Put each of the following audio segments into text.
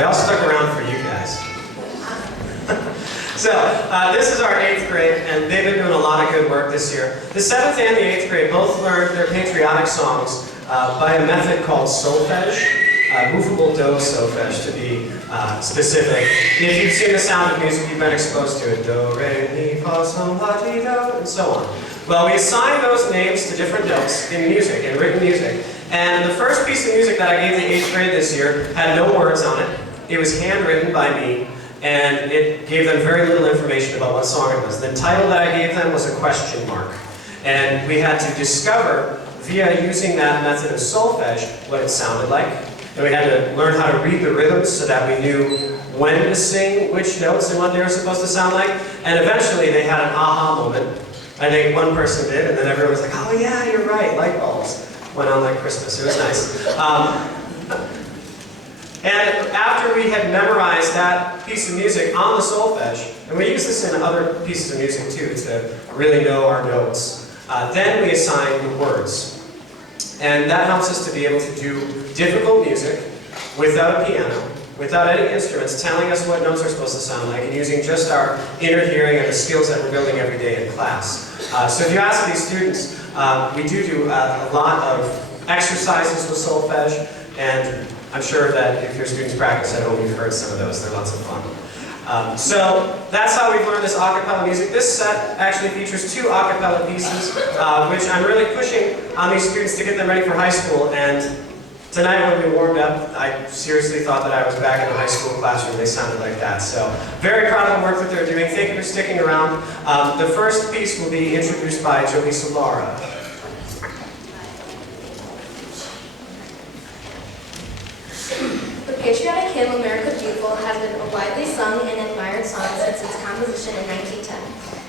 They all stuck around for you guys. So, this is our 8th grade, and they've been doing a lot of good work this year. The 7th and the 8th grade both learned their patriotic songs by a method called solfege, movable do solfege to be specific. If you've seen The Sound of Music, you've been exposed to it. Do, re, mi, fa, sol, la, ti, do, and so on. Well, we assigned those names to different notes in music, in written music. And the first piece of music that I gave the 8th grade this year had no words on it. It was handwritten by me, and it gave them very little information about what song it was. The title that I gave them was a question mark. And we had to discover, via using that method of solfege, what it sounded like. And we had to learn how to read the rhythms so that we knew when to sing which notes and what they were supposed to sound like. And eventually they had an aha moment. I think one person did, and then everyone was like, oh yeah, you're right, light bulbs. Went on like Christmas, it was nice. And after we had memorized that piece of music on the solfege, and we use this in other pieces of music too to really know our notes, then we assign the words. And that helps us to be able to do difficult music without a piano, without any instruments, telling us what notes are supposed to sound like, and using just our inner hearing and the skills that we're building every day in class. So if you ask these students, we do a lot of exercises with solfege, and I'm sure that if your students practice at home, you've heard some of those. They're lots of fun. So that's how we've learned this a cappella music. This set actually features 2 a cappella pieces, which I'm really pushing on these students to get them ready for high school. And tonight when we warmed up, I seriously thought that I was back in a high school classroom. They sounded like that. So very proud of the work that they're doing. Thank you for sticking around. The first piece will be introduced by Jolisa Lara. The patriotic hymn America Beautiful has been a widely sung and admired song since its composition in 1910.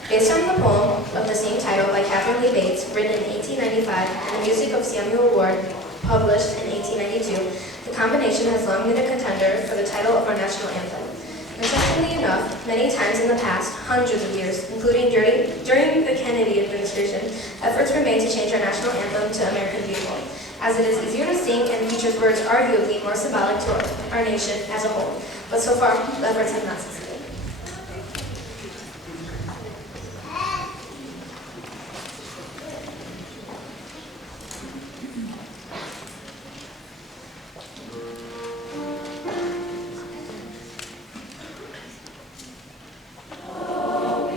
Based on the poem of the same title by Catherine Lee Bates, written in 1895, and the music of Samuel Warne, published in 1892, the combination has long been a contender for the title of our national anthem. Interestingly enough, many times in the past, hundreds of years, including during the Kennedy administration, efforts were made to change our national anthem to American Beautiful, as it is easier to sing and features words arguably more symbolic to our nation as a whole. But so far, the efforts have not succeeded. Oh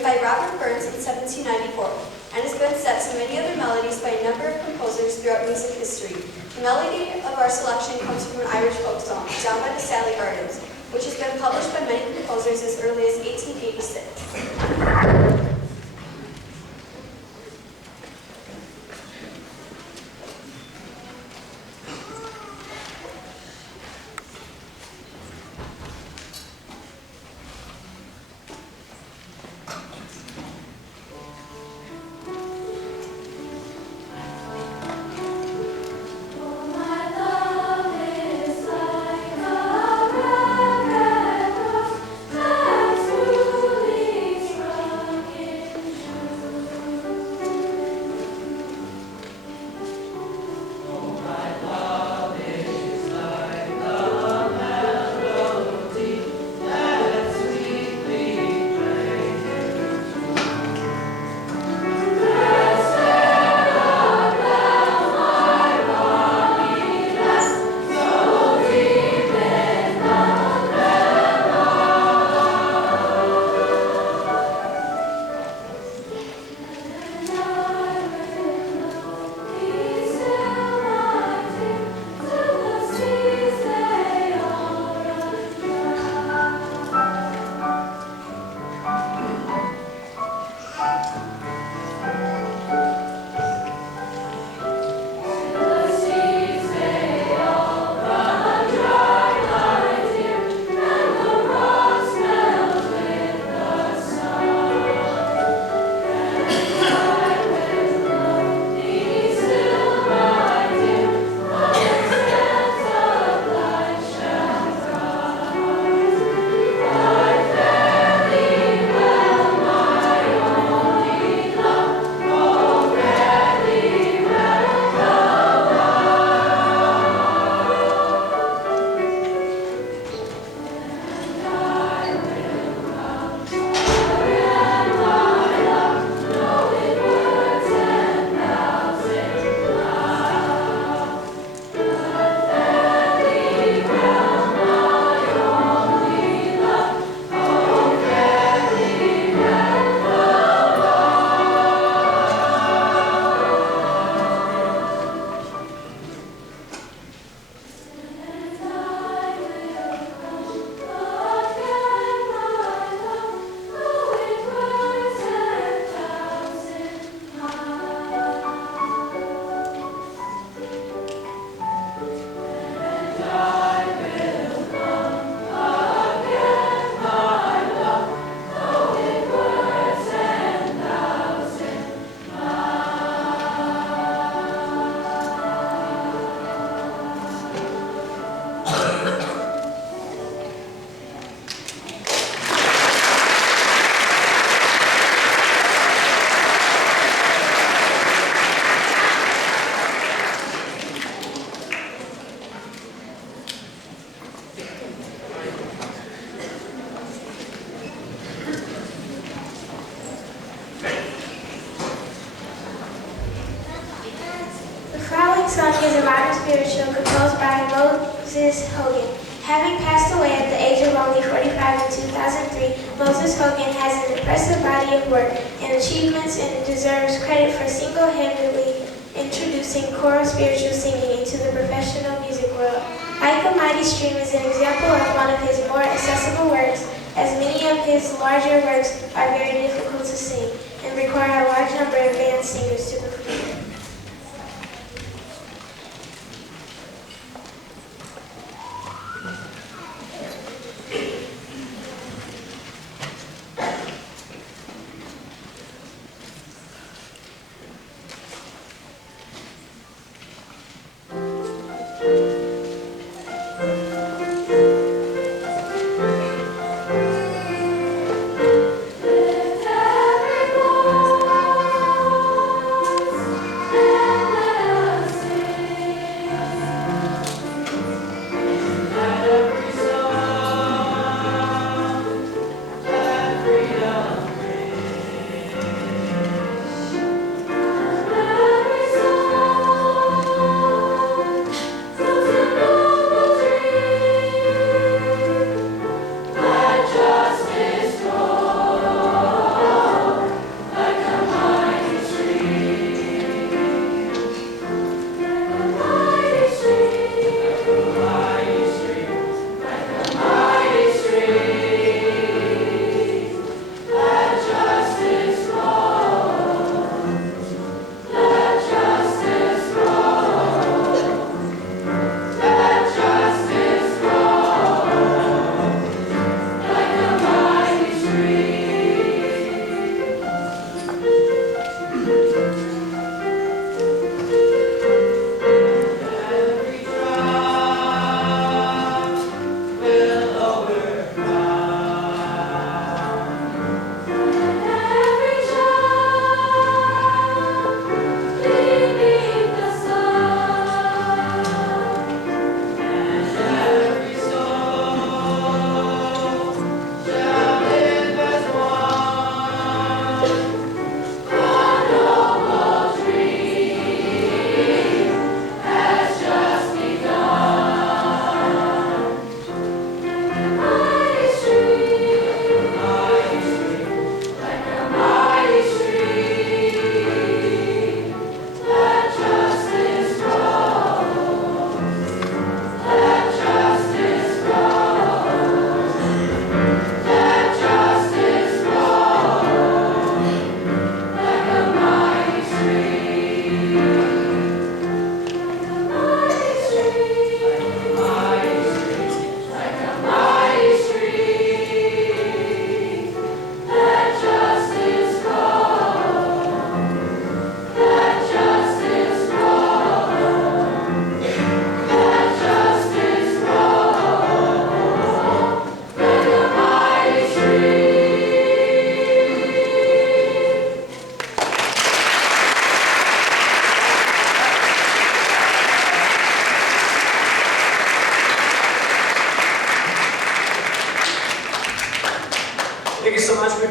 written by Robert Burns in 1794, and has been set to many other melodies by a number of composers throughout music history. The melody of our selection comes from an Irish folk song, Down by the Salley Gardens, which has been published by many composers as early as 1886. Song is a modern spiritual composed by Moses Hogan. Having passed away at the age of only 45 in 2003, Moses Hogan has an impressive body of work and achievements and deserves credit for single-handedly introducing choral spiritual singing into the professional music world. Like a Mighty Stream is an example of one of his more accessible works, as many of his larger works are very difficult to sing and require a large number of band singers to perform.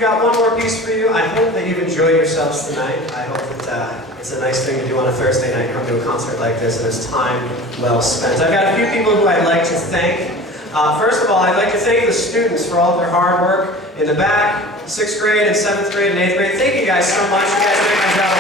got one more piece for you. I hope that you've enjoyed yourselves tonight. I hope that it's a nice thing to do on a Thursday night, come to a concert like this, and it's time well spent. I've got a few people who I'd like to thank. First of all, I'd like to thank the students for all of their hard work in the back, 6th grade and 7th grade and 8th grade. Thank you guys so much. You guys did a good job.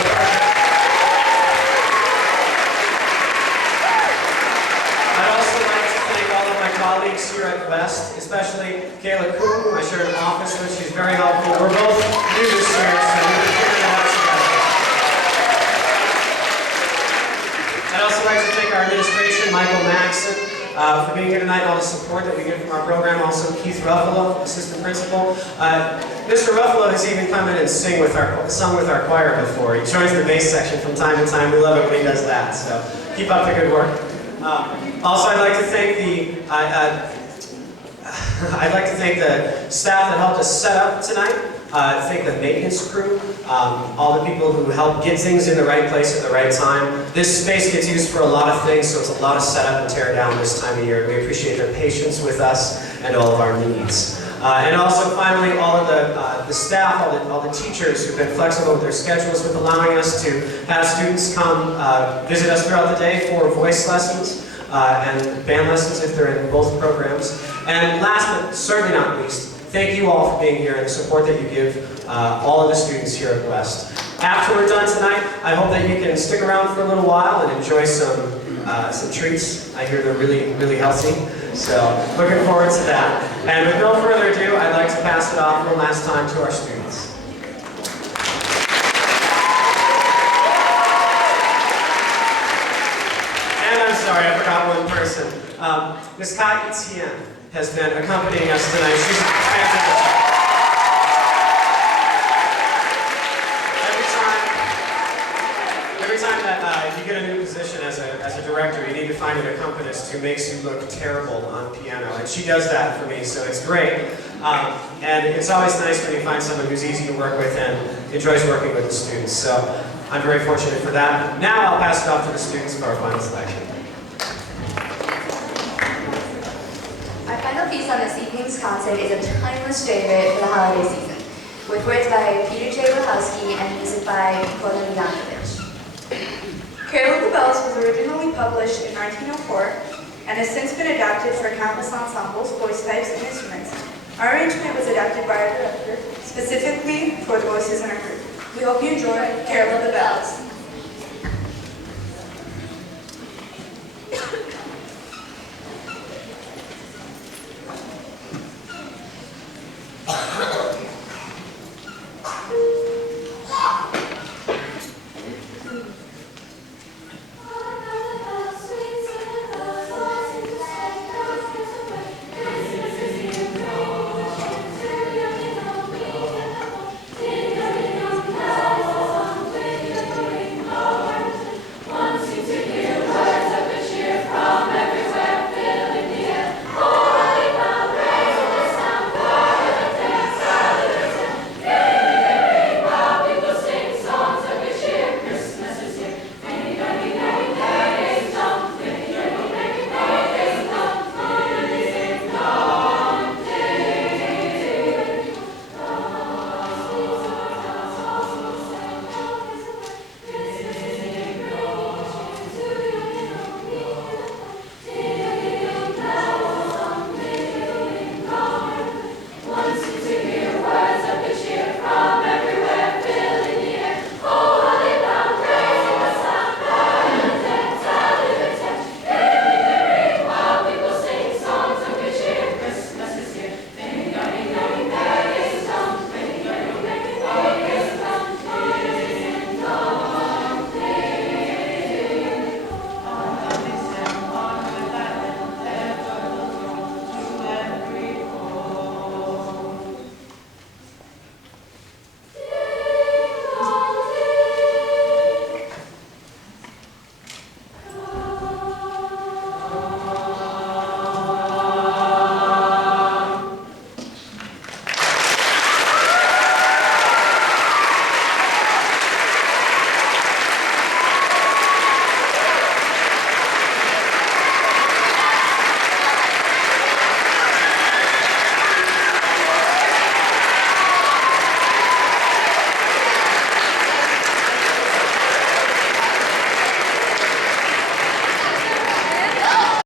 I'd also like to thank all of my colleagues here at West, especially Kayla Kuhn, who I share an office with. She's very helpful. We're both new this year, so we've been figuring it out together. I'd also like to thank our administration, Michael Maxson, for being here tonight, all the support that we get from our program. Also, Keith Ruffalo, assistant principal. Mr. Ruffalo has even come in and sung with our choir before. He joins the bass section from time to time. We love it when he does that. So keep up the good work. Also, I'd like to thank the staff that helped us set up tonight. Thank the maintenance crew, all the people who help get things in the right place at the right time. This space gets used for a lot of things, so it's a lot of setup and tear down this time of year. We appreciate their patience with us and all of our needs. And also, finally, all of the staff, all the teachers who've been flexible with their schedules, with allowing us to have students come visit us throughout the day for voice lessons and band lessons if they're in both programs. And last but certainly not least, thank you all for being here and the support that you give all of the students here at West. After we're done tonight, I hope that you can stick around for a little while and enjoy some treats. I hear they're really, really healthy. So, looking forward to that. And with no further ado, I'd like to pass it off one last time to our students. And I'm sorry, I forgot one person. Ms. Kai Etienne has been accompanying us tonight. She's fantastic. Every time that you get a new position as a director, you need to find an accompanist who makes you look terrible on piano, and she does that for me, so it's great. And it's always nice when you find someone who's easy to work with and enjoys working with the students. So I'm very fortunate for that. Now I'll pass it off to the students for our final selection. Our final piece on this evening's concert is a timeless favorite for the holiday season, with words by Peter J. Wilhousky and music by Leontovich. Carol of the Bells was originally published in 1904 and has since been adapted for countless ensembles, voice types, and instruments. Our arrangement was adapted by our director, specifically for the voices in our group. We hope you enjoy Carol of the Bells.